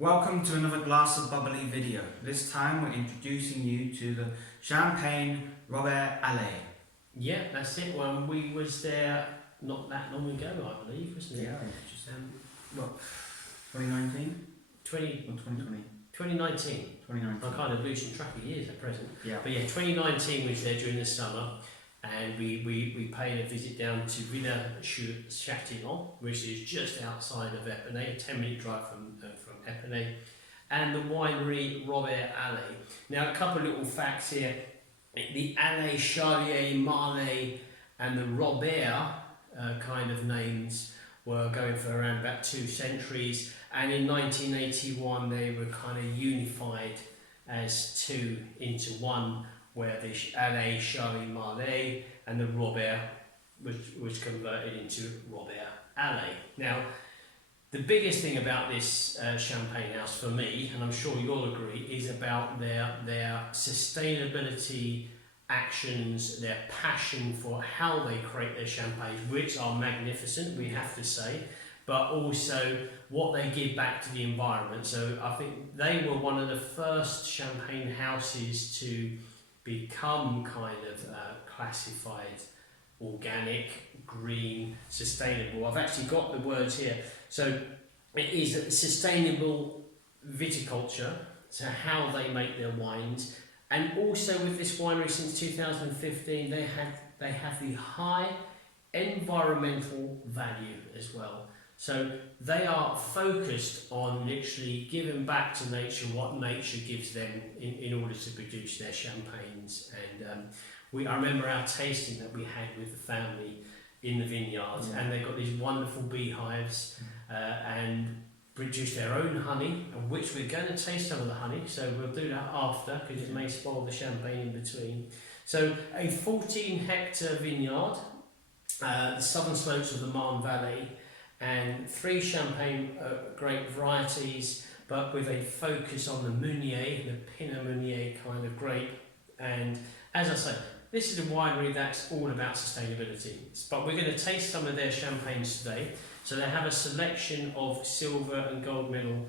Welcome to another glass of bubbly video. This time we're introducing you to the Champagne Robert Allait. Yeah, that's it. Well, we was there not that long ago, I believe, wasn't it? Yeah, just 2019? 20, Or 2020? 2019. 2019. I'm kind of losing track of years at present. Yeah. But yeah, 2019 we was there during the summer, and we paid a visit down to Villers, Chatillon, which is just outside of Epinay, a 10-minute drive from Epinay, and the winery Robert Allait. Now, a couple of little facts here. The Allait, Charlier, Marlay, and the Robert kind of names were going for around about 2 centuries, and in 1981 they were kind of unified as two into one, where the Allait, Charlier, Marlay, and the Robert was converted into Robert Allait. Now, the biggest thing about this champagne house for me, and I'm sure you'll agree, is about their sustainability actions, their passion for how they create their champagnes, which are magnificent, we have to say, but also what they give back to the environment. So I think they were one of the first champagne houses to become kind of classified organic, green, sustainable. I've actually got the words here. So it is a sustainable viticulture, so how they make their wines, and also with this winery since 2015 they have the high environmental value as well. So they are focused on literally giving back to nature what nature gives them in order to produce their champagnes. And I remember our tasting that we had with the family in the vineyards, and they've got these wonderful beehives and produce their own honey, of which we're going to taste some of the honey, so we'll do that after because it may spoil the champagne in between. So a 14-hectare vineyard, the southern slopes of the Marne Valley, and 3 champagne grape varieties, but with a focus on the Meunier, the Pinot Meunier kind of grape. And as I say, this is a winery that's all about sustainability, but we're going to taste some of their champagnes today. So they have a selection of silver and gold medal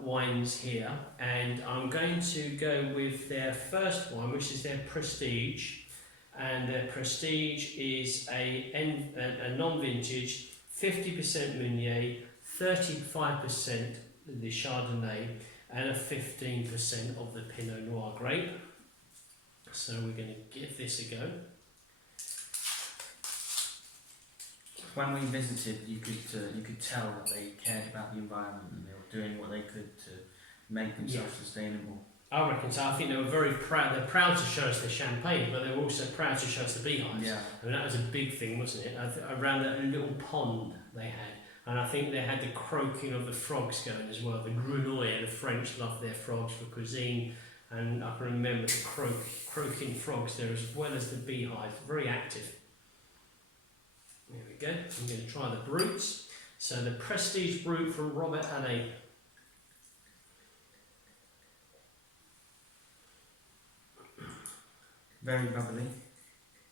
wines here, and I'm going to go with their first wine, which is their Prestige, and their Prestige is a non-vintage, 50% Meunier, 35% the Chardonnay, and a 15% of the Pinot Noir grape. So we're going to give this a go. When we visited, you could tell that they cared about the environment and they were doing what they could to make themselves sustainable. I reckon so. I think they were very proud. They're proud to show us the champagne, but they were also proud to show us the beehives. Yeah. I mean, that was a big thing, wasn't it? Around that little pond they had. And I think they had the croaking of the frogs going as well. The grenouille, the French love their frogs for cuisine. And I can remember the croaking frogs there as well as the beehives. Very active. There we go. I'm going to try the Brutes. So the Prestige Brut from Robert Allait. Very bubbly.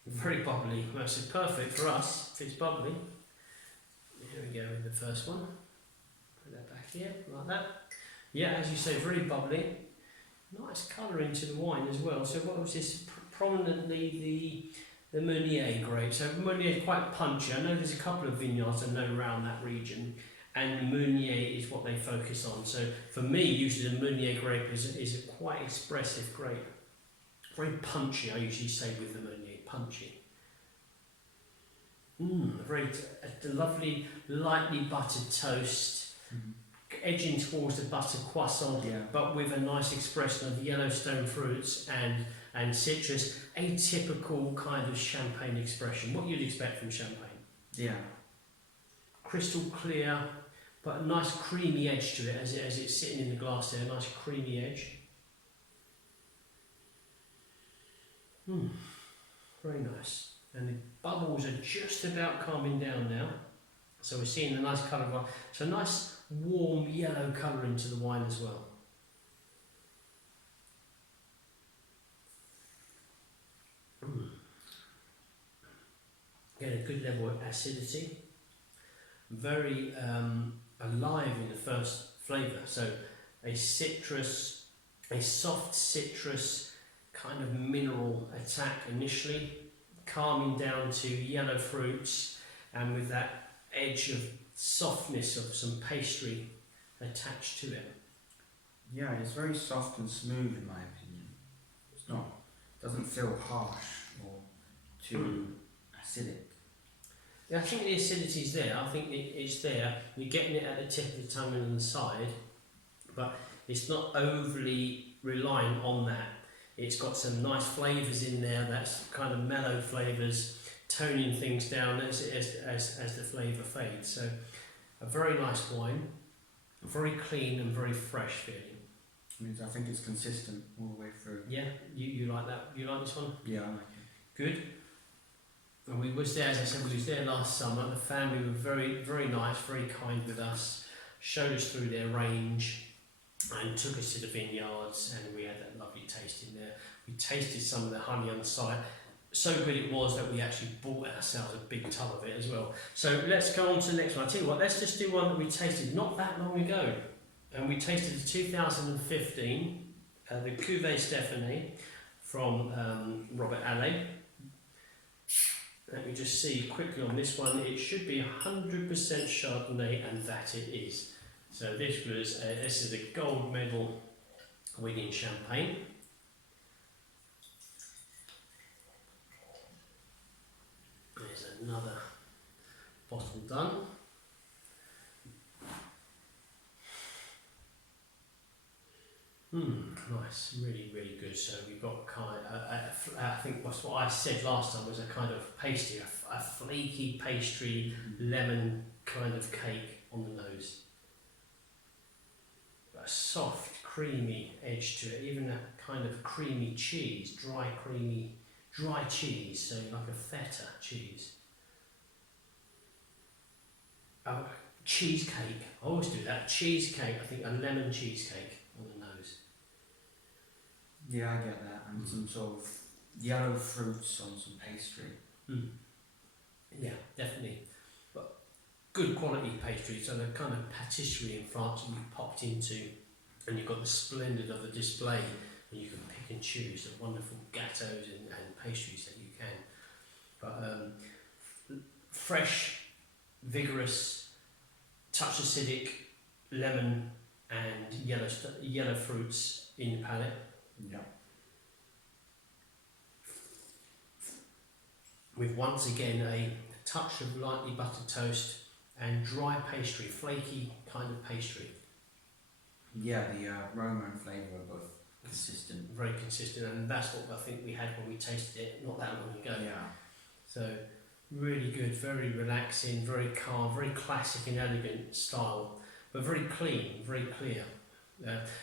Very bubbly. Well, it's perfect for us if it's bubbly. Here we go with the first one. Put that back here, like that. Yeah, as you say, very bubbly. Nice colour into the wine as well. So what was this? Prominently the Meunier grape. So Meunier is quite punchy. I know there's a couple of vineyards I know around that region, and Meunier is what they focus on. So for me, usually the Meunier grape is a quite expressive grape. Very punchy, I usually say with the Meunier, punchy. A lovely, lightly buttered toast, edging towards the butter croissant, but with a nice expression of Yellowstone fruits and citrus, a typical kind of champagne expression, what you'd expect from champagne. Yeah. Crystal clear, but a nice creamy edge to it as it's sitting in the glass there, a nice creamy edge. Very nice. And the bubbles are just about calming down now. So we're seeing a nice colour of wine. So a nice warm yellow colour into the wine as well. Get a good level of acidity. Very alive in the flavour. So a soft citrus kind of mineral attack initially, calming down to yellow fruits, and with that edge of softness of some pastry attached to it. Yeah, it's very soft and smooth in my opinion. It's not, doesn't feel harsh or too acidic. Yeah, I think the acidity's there. I think it's there. You're getting it at the tip of the tongue and on the side, but it's not overly reliant on that. It's got some nice flavours in there. That's kind of mellow flavours, toning things down as the flavour fades. So, a very nice wine, very clean and very fresh feeling. Means I think it's consistent all the way through. Yeah, you like that? You like this one? Yeah, I like it. Good. And we was there, as I said, we was there last summer. The family were very, very nice, very kind with us, showed us through their range and took us to the vineyards, and we had that lovely tasting there. We tasted some of the honey on site. So good it was that we actually bought ourselves a big tub of it as well. So let's go on to the next one. I'll tell you what, let's just do one that we tasted not that long ago. And we tasted the 2015, the Cuvée Stéphanie from Robert Allait. Let me just see quickly on this one. It should be 100% Chardonnay, and that it is. So this is a gold medal winning champagne. There's another bottle done. Nice, really, really good. So we've got kind of, I think what I said last time was a kind of pastry, a flaky pastry, lemon kind of cake on the nose. But a soft, creamy edge to it, even a kind of creamy cheese, dry cheese, so like a feta cheese. Cheesecake, I always do that, cheesecake, I think a lemon cheesecake on the nose. Yeah, I get that, and some sort of yellow fruits on some pastry. Yeah, definitely. But good quality pastry, so the kind of patisserie in France that you've popped into, and you've got the splendid of the display, and you can pick and choose the wonderful gâteaux and pastries that you can. But fresh, vigorous, touch acidic, lemon and yellow fruits in the palate. Yeah. With once again a touch of lightly buttered toast and dry pastry, flaky kind of pastry. Yeah, the aroma and flavour are both consistent. Very consistent, and that's what I think we had when we tasted it not that long ago. Yeah. So really good, very relaxing, very calm, very classic and elegant style, but very clean, very clear.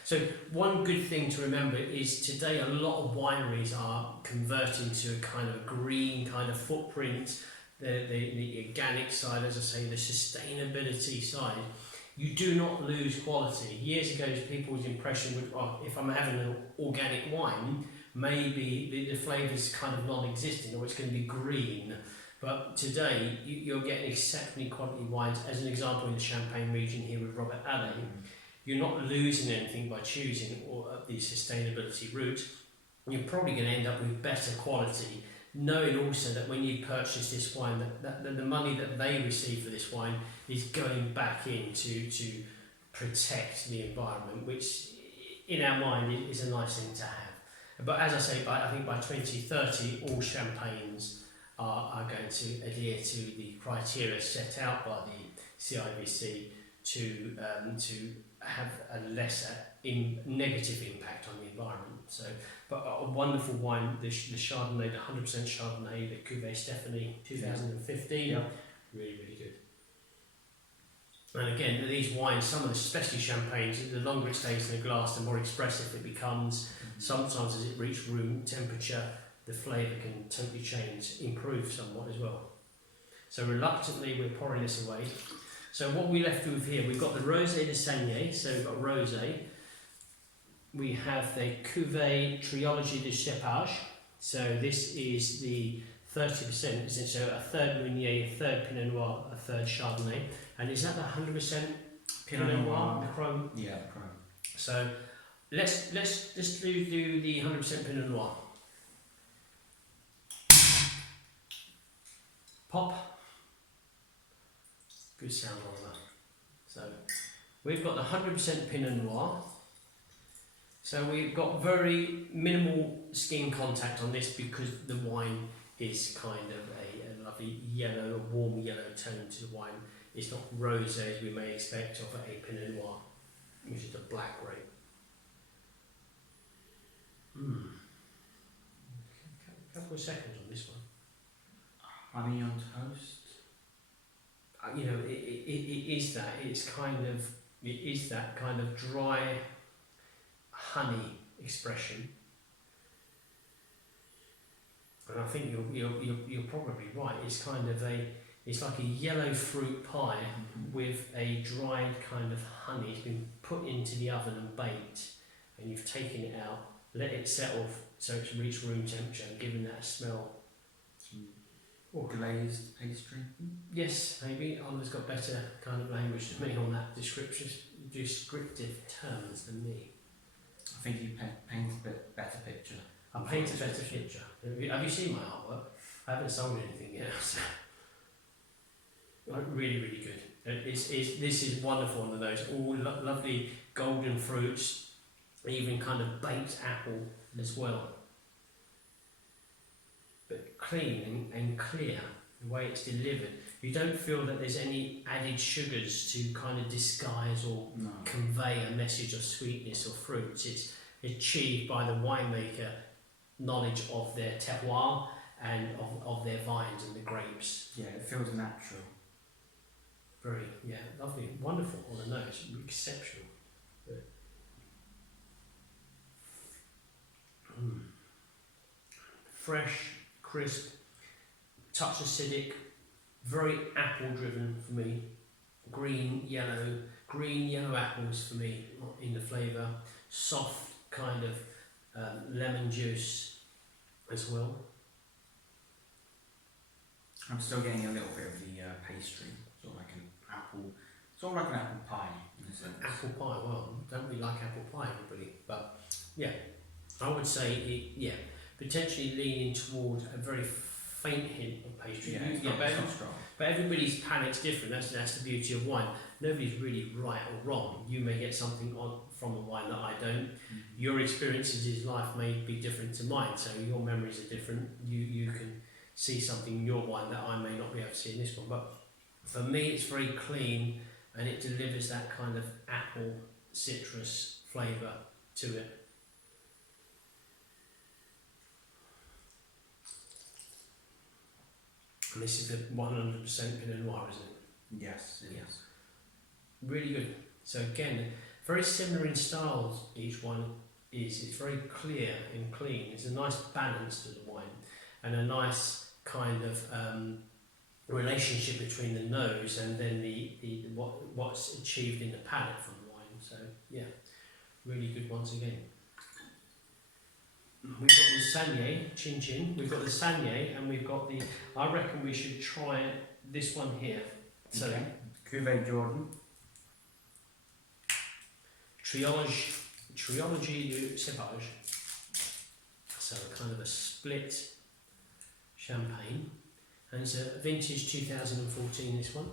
So one good thing to remember is today a lot of wineries are converting to a kind of green kind of footprint, the organic side, as I say, the sustainability side. You do not lose quality. Years ago, people's impression was, oh, if I'm having an organic wine, maybe the flavour's kind of non-existent, or it's going to be green. But today, you're getting exceptionally quality wines. As an example, in the Champagne region here with Robert Allait, you're not losing anything by choosing the sustainability route. You're probably going to end up with better quality, knowing also that when you purchase this wine, that the money that they receive for this wine is going back in to protect the environment, which in our mind is a nice thing to have. But as I say, I think by 2030, all champagnes are going to adhere to the criteria set out by the CIVC to have a lesser negative impact on the environment. So, but a wonderful wine, the Chardonnay, the 100% Chardonnay, the Cuvée Stéphanie 2015, yeah. Really, really good. And again, these wines, some of the especially champagnes, the longer it stays in the glass, the more expressive it becomes. Sometimes as it reaches room temperature, the flavour can totally change, improve somewhat as well. So reluctantly, we're pouring this away. So what we left with here, we've got the Rosé de Sagné, so we've got rosé. We have the Cuvée Trilogie de Cépage, so this is the 30%, so a third Meunier, a third Pinot Noir, a third Chardonnay. And is that the 100% Pinot Noir. the Chrome. Yeah, Chrome. So let's just do the 100% Pinot Noir. Pop. Good sound on that. So we've got the 100% Pinot Noir. So we've got very minimal skin contact on this because the wine is kind of a lovely yellow, warm yellow tone to the wine. It's not rosé as we may expect of a Pinot Noir, which is a black grape. A couple of seconds on this one. Honey on toast. You know, it is that. It's kind of, it is that kind of dry honey expression. And I think you're probably right. It's kind of it's like a yellow fruit pie with a dried kind of honey. It's been put into the oven and baked, and you've taken it out, let it settle so it's reached room temperature, and given that a smell. Or glazed pastry. Yes, maybe. Oliver's got better kind of language than me on that descriptive terms than me. I think you paint a bit better picture. I paint a better picture. Have you seen my artwork? I haven't sold anything yet. So. Really, really good. This is wonderful. One of those all lovely golden fruits, even kind of baked apple as well. But clean and clear, the way it's delivered. You don't feel that there's any added sugars to kind of disguise or convey a message of sweetness or fruits. It's achieved by the winemaker knowledge of their terroir and of their vines and the grapes. Yeah, it feels natural. Very, yeah, lovely, wonderful on the nose, exceptional. Fresh, crisp, touch acidic, very apple driven for me. Green, yellow apples for me in the flavour. Soft kind of lemon juice as well. I'm still getting a little bit of the pastry, sort of like an apple, sort of like an apple pie in a sense. Apple pie, well, don't really like apple pie, everybody, but yeah, I would say potentially leaning toward a very faint hint of pastry. Yeah, it's not strong. But everybody's palate's different. That's the beauty of wine. Nobody's really right or wrong. You may get something from a wine that I don't. Your experiences in life may be different to mine, so your memories are different. You can see something in your wine that I may not be able to see in this one. But for me, it's very clean and it delivers that kind of apple citrus flavour to it. And this is the 100% Pinot Noir, isn't it? Yes, it is. Really good. So again, very similar in styles, each one is. It's very clear and clean. There's a nice balance to the wine and a nice kind of relationship between the nose and then what's achieved in the palate from the wine. So yeah, really good once again. We've got the Sanier, Chin Chin, we've got the Sanier, and we've got the, I reckon we should try this one here. So, okay. Cuvée Jordan. Trilogy du Cépage. So kind of a split champagne. And it's a vintage 2014, this one.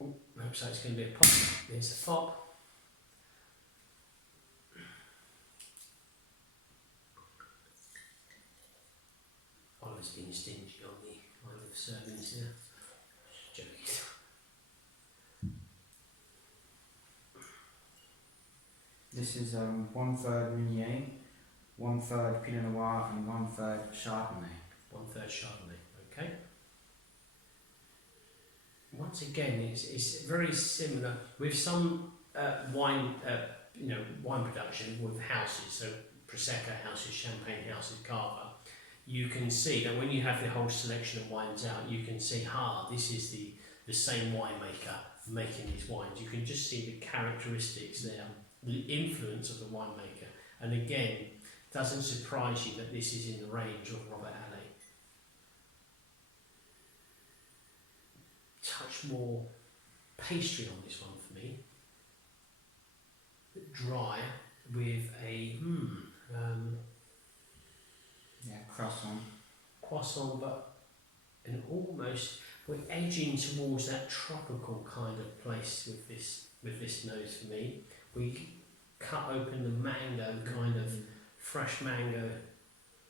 Oh, looks like it's going to be a pop. There's the fop. Oliver's been stingy on the kind of servings here. Joking. This is 1/3 Meunier, 1/3 Pinot Noir, and 1/3 Chardonnay. 1/3 Chardonnay, okay. Once again, it's very similar with some wine production with houses, so Prosecco houses, Champagne houses, Cava. You can see that when you have the whole selection of wines out, you can see, this is the same winemaker making these wines. You can just see the characteristics there, the influence of the winemaker. And again, it doesn't surprise you that this is in the range of Robert Allait. Touch more pastry on this one for me. Dry with a croissant, but an almost, we're edging towards that tropical kind of place with this nose for me. We cut open the mango, kind of fresh mango.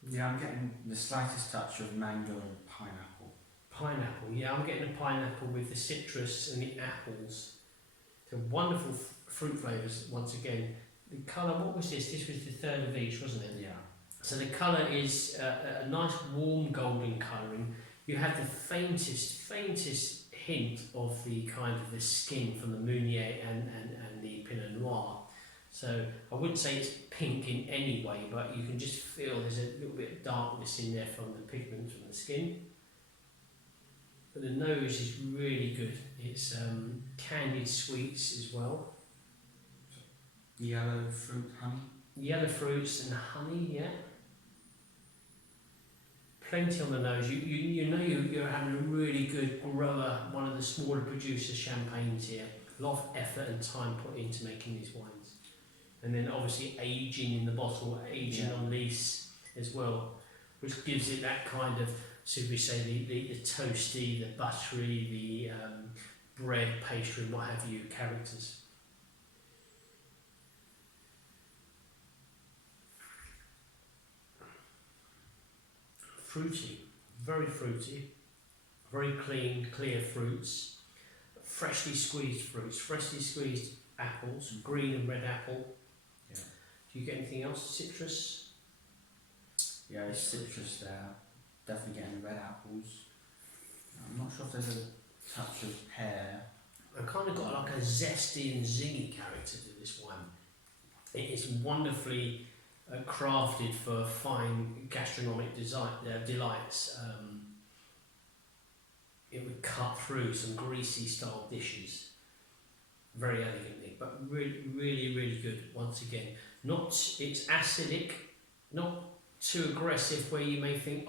Yeah, I'm getting the slightest touch of mango and pineapple. Pineapple, yeah, I'm getting the pineapple with the citrus and the apples. So wonderful fruit flavours once again. The colour, what was this? This was the third of each, wasn't it? Yeah. So the colour is a nice warm golden colouring. You have the faintest hint of the kind of the skin from the Meunier and the Pinot Noir. So I wouldn't say it's pink in any way, but you can just feel there's a little bit of darkness in there from the pigment from the skin. But the nose is really good. It's candied sweets as well. Yellow fruit, honey. Yellow fruits and honey, yeah. Plenty on the nose. You know you're having a really good grower, one of the smaller producer champagnes here. A lot of effort and time put into making these wines. And then obviously aging in the bottle, aging on lees as well, which gives it that kind of, should we say, the toasty, the buttery, the bread, pastry, what have you, characters. Fruity, very clean, clear fruits, freshly squeezed apples, green and red apple. Yeah. Do you get anything else? Citrus? Yeah, there's citrus there. Definitely getting red apples. I'm not sure if there's a touch of pear. I've kind of got like a zesty and zingy character to this wine. It is wonderfully crafted for fine gastronomic delights. It would cut through some greasy style dishes very elegantly, but really good. Once again, it's acidic, not too aggressive where you may think,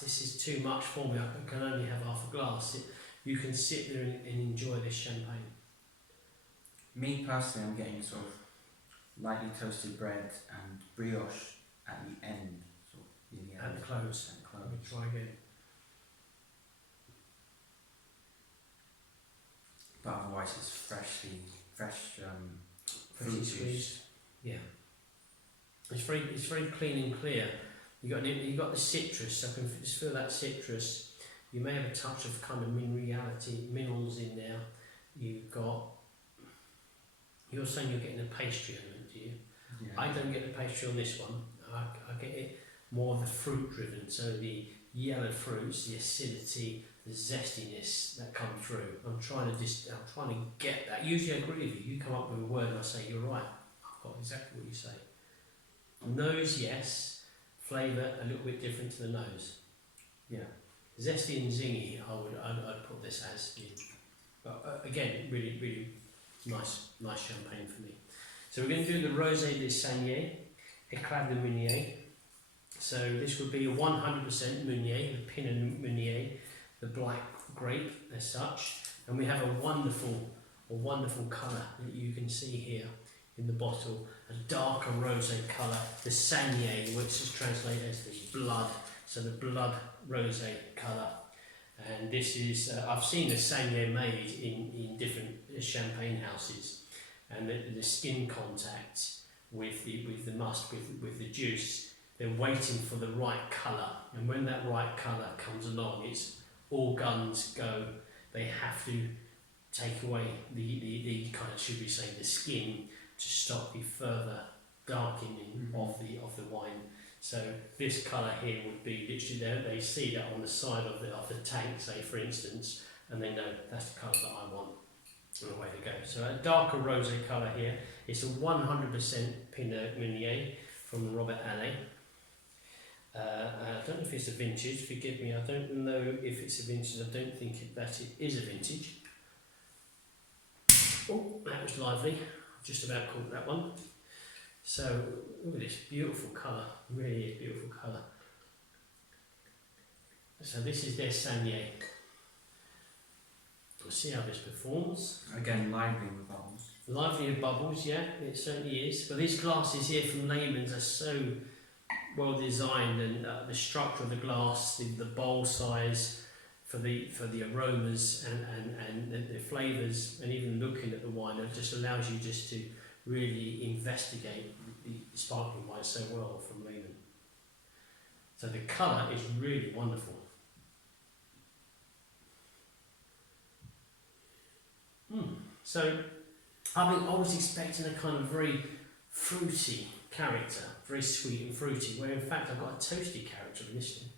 this is too much for me, I can only have half a glass. You can sit there and enjoy this champagne. Me personally, I'm getting sort of lightly toasted bread and brioche at the end, sort of in the end. And close. Let me try again. But otherwise, it's fresh Freshly squeezed. Yeah. It's very clean and clear. You got the citrus. I can just feel that citrus. You may have a touch of kind of minerals in there. You're saying you're getting a pastry element, do you? Yeah. I don't get the pastry on this one. I get it more of the fruit driven. So the yellow fruits, the acidity, the zestiness that come through. I'm trying to get that. Usually I agree with you. You come up with a word and I say you're right. I've got exactly what you say. Nose, yes. Flavour a little bit different to the nose. Yeah. Zesty and zingy, I'd put this as. But again, really nice champagne for me. So we're going to do the Rosé de Sagnier, Éclat de Meunier. So this would be a 100% Meunier, the Pinot Meunier, the black grape as such. And we have a wonderful colour that you can see here in the bottle, a darker rosé colour, the Sagnier, which is translated as the blood, so the blood rosé colour. And this is, I've seen the Sagnier made in different champagne houses, and the skin contact with the must, with the juice, they're waiting for the right colour, and when that right colour comes along, it's all guns go. They have to take away the kind of, should we say, the skin to stop the further darkening of the wine. So this colour here would be literally there. They see that on the side of the tank, say for instance, and they know that's the colour that I want. And away they go. So a darker rosé colour here. It's a 100% Pinot Meunier from Robert Allait. I don't know if it's a vintage. Forgive me. I don't know if it's a vintage. I don't think that it is a vintage. Oh, that was lively. Just about caught that one. So, look at this beautiful colour, really beautiful colour. So this is their Sagnier. We'll see how this performs. Again, lively with bubbles. Lively with bubbles, yeah, it certainly is. But these glasses here from Lehman's are so well designed, and the structure of the glass, the bowl size for the aromas and the flavours, and even looking at the wine, it just allows you just to really investigate the sparkling wine so well from Lehman. So the colour is really wonderful. So I was expecting a kind of very fruity character, very sweet and fruity, where in fact I've got a toasty character in this one.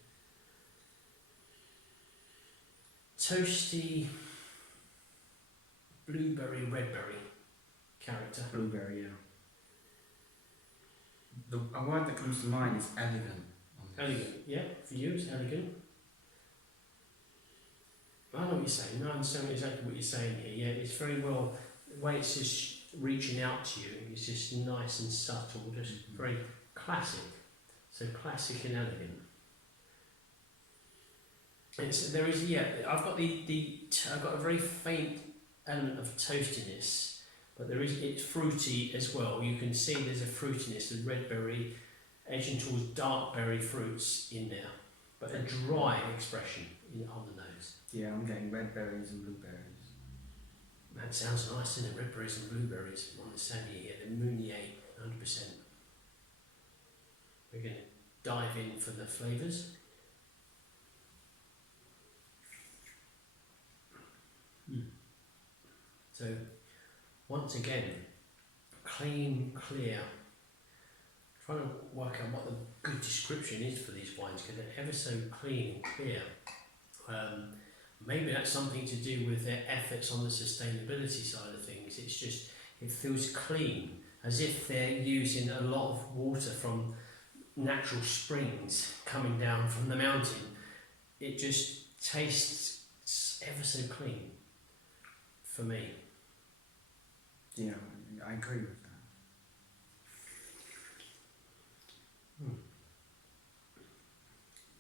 Toasty blueberry, redberry character. Blueberry, yeah. A word that comes to mind is elegant. Elegant, yeah, for you it's elegant. I know what you're saying. I understand exactly what you're saying here. Yeah, it's very well, the way it's just reaching out to you, it's just nice and subtle, just very classic. So classic and elegant. I've got I've got a very faint element of toastiness, but it's fruity as well. You can see there's a fruitiness, the red berry, edging towards dark berry fruits in there, but a dry expression on the nose. Yeah, I'm getting red berries and blueberries. That sounds nice, isn't it? Red berries and blueberries on the Sanier here, the Meunier, 100%. We're going to dive in for the flavours. So, once again, clean, clear. Trying to work out what the good description is for these wines, because they're ever so clean and clear. Maybe that's something to do with their efforts on the sustainability side of things. It's just, it feels clean, as if they're using a lot of water from natural springs coming down from the mountain. It just tastes ever so clean for me. Yeah, I agree with that.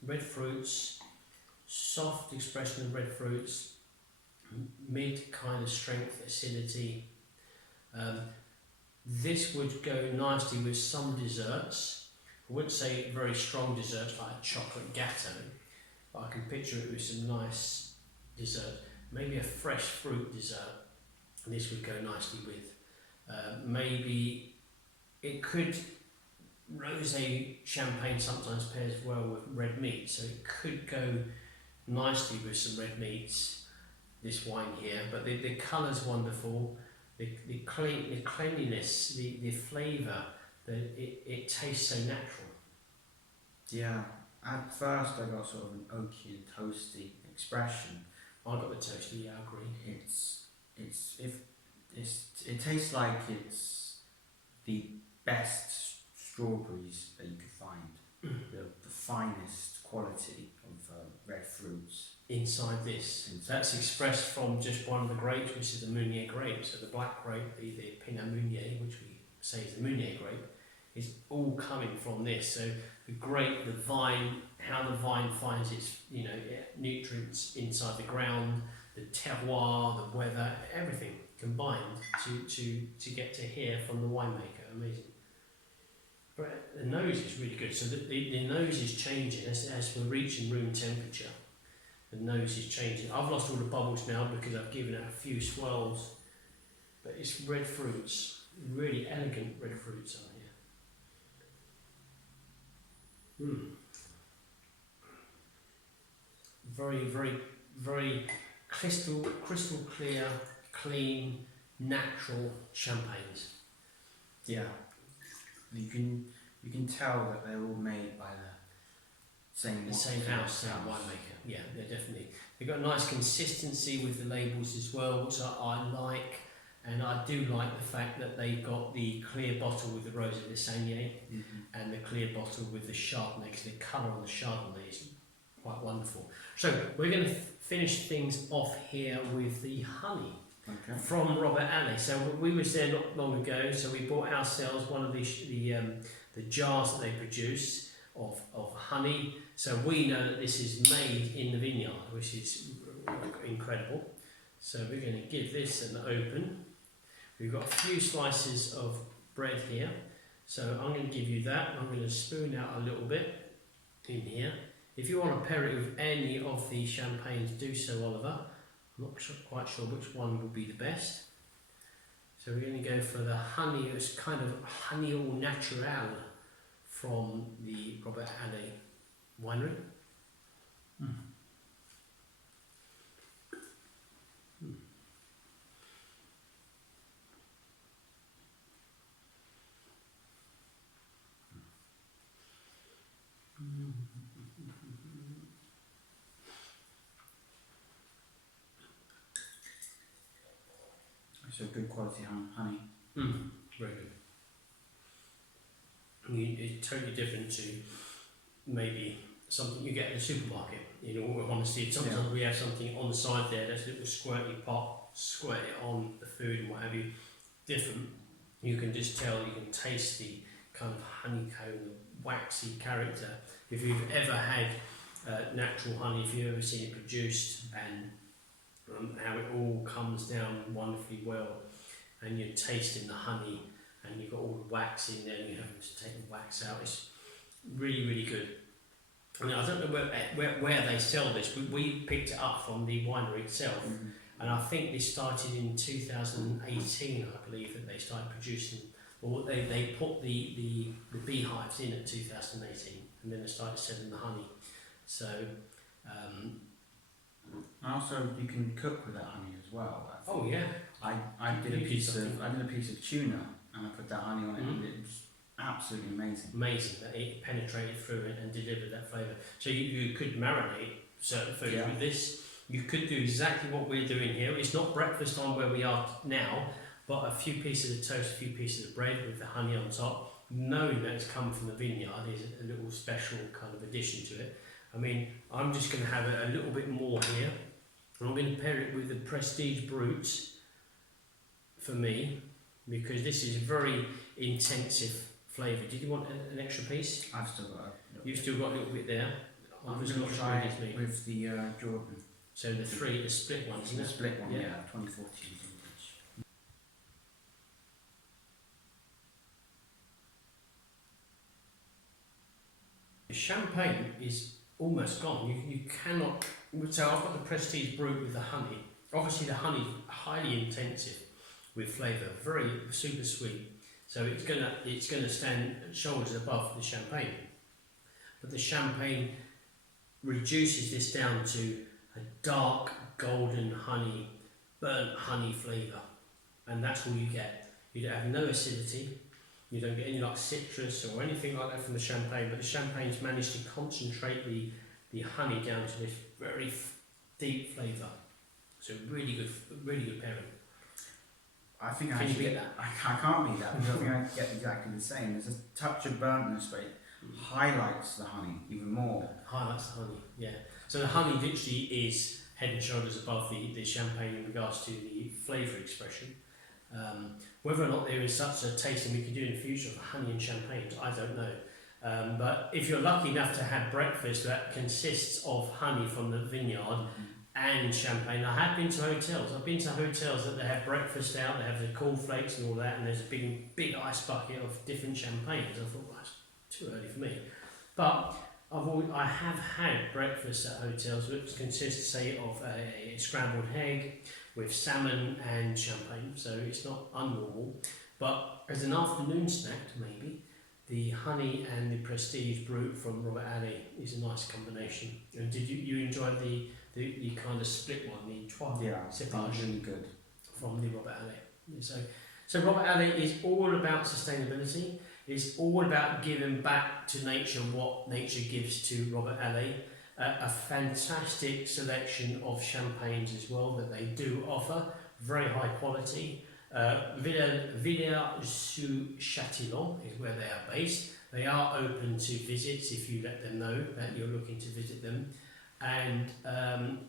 Red fruits, soft expression of red fruits, mid kind of strength, acidity. This would go nicely with some desserts. I wouldn't say very strong desserts like a chocolate gâteau, but I can picture it with some nice dessert. Maybe a fresh fruit dessert, and this would go nicely with. Maybe it could, rosé champagne sometimes pairs well with red meat, so it could go nicely with some red meats, this wine here, but the colour's wonderful, the cleanliness, the flavour, it tastes so natural. Yeah, at first I got sort of an oaky and toasty expression. I got the toasty, yeah, I agree. It tastes like it's the best strawberries that you could find, the finest quality of red fruits. Inside this, that's expressed from just one of the grapes, which is the Meunier grape. So the black grape, the Pinot Meunier, which we say is the Meunier grape, is all coming from this. So the grape, the vine, how the vine finds its nutrients inside the ground, the terroir, the weather, everything combined to get to here from the winemaker. Amazing. But the nose is really good. So the nose is changing as we're reaching room temperature. The nose is changing. I've lost all the bubbles now because I've given it a few swirls. But it's red fruits, really elegant red fruits on here. Very, very, very crystal clear, clean, natural champagnes. Yeah, you can tell that they're all made by the same house, same winemaker. Yeah, they're definitely. They've got a nice consistency with the labels as well, which I like, and I do like the fact that they've got the clear bottle with the Rosé de Sanier and the clear bottle with the Chardonnay, because the colour on the Chardonnay is quite wonderful. So we're going to finish things off here with the honey from Robert Allait. So we was there not long ago, so we bought ourselves one of the jars that they produce of honey. So we know that this is made in the vineyard, which is incredible. So we're going to give this an open. We've got a few slices of bread here. So I'm going to give you that. I'm going to spoon out a little bit in here. If you want to pair it with any of the champagnes, do so, Oliver. I'm not quite sure which one will be the best. So we're going to go for the honey. It's kind of honey au naturel from the Robert Allait winery. It's a good quality honey. Very good. It's totally different to maybe something you get in the supermarket. In all honesty, sometimes we have something on the side there that's a little squirty pot, squirt it on the food and what have you. Different. You can just tell, you can taste the kind of honeycomb, waxy character. If you've ever had natural honey, if you've ever seen it produced and how it all comes down wonderfully well, and you're tasting the honey and you've got all the wax in there and you have to take the wax out, it's really, really good. I mean, I don't know where they sell this, but we picked it up from the winery itself, and I think this started in 2018, I believe, that they started producing, or they put the beehives in at 2018, and then they started selling the honey. So and also you can cook with that honey as well. oh yeah, I did a piece of tuna and I put that honey on it, and it was absolutely amazing. Amazing that it penetrated through it and delivered that flavour. So you could marinate certain foods with this. You could do exactly what we're doing here. It's not breakfast time where we are now, but a few pieces of toast, a few pieces of bread with the honey on top, knowing that it's come from the vineyard is a little special kind of addition to it. I mean, I'm just going to have a little bit more here. And I'm going to pair it with the Prestige Brut for me, because this is very intensive flavour. Did you want an extra piece? I've still got You've still got a little bit there. I'm just going to try it with the Jordan. So the split one, isn't it? The split one, yeah. 2014 vintage. The champagne is almost gone. You cannot. So I've got the Prestige Brut with the honey. Obviously the honey is highly intensive with flavour, very super sweet. So it's gonna stand shoulders above the champagne. But the champagne reduces this down to a dark golden honey, burnt honey flavour, and that's all you get. You don't have no acidity. You don't get any like citrus or anything like that from the champagne, but the champagne's managed to concentrate the honey down to this very deep flavour. So really good pairing. I think Can you beat that? I can't beat that, because I think I get exactly the same. There's a touch of burntness, but it highlights the honey even more. Highlights the honey, yeah. So the honey literally is head and shoulders above the champagne in regards to the flavour expression. Whether or not there is such a tasting we can do in the future of honey and champagne, I don't know. But if you're lucky enough to have breakfast that consists of honey from the vineyard and champagne, I have been to hotels. I've been to hotels that they have breakfast out, they have the cornflakes and all that, and there's a big ice bucket of different champagnes. I thought, well, that's too early for me. But I have had breakfast at hotels which consists, say, of a scrambled egg with salmon and champagne, so it's not unnormal. But as an afternoon snack, maybe, the honey and the Prestige Brut from Robert Allait is a nice combination. And did you enjoy the kind of split one, the trois cépage, really good, from the Robert Allait? So Robert Allait is all about sustainability. It's all about giving back to nature what nature gives to Robert Allait. A fantastic selection of champagnes as well that they do offer, very high quality. Villers, Sous, Chatillon is where they are based. They are open to visits if you let them know that you're looking to visit them. And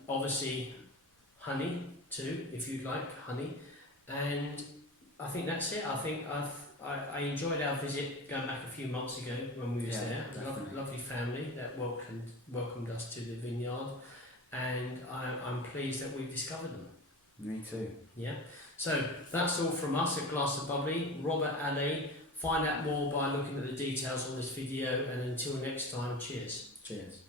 obviously honey too, if you'd like honey. And I think that's it. I think I enjoyed our visit going back a few months ago when we was there. Lovely family that welcomed us to the vineyard, and I'm pleased that we've discovered them. Me too. Yeah. So that's all from us at Glass of Bubbly. Robert Allait. Find out more by looking at the details on this video, and until next time, cheers. Cheers.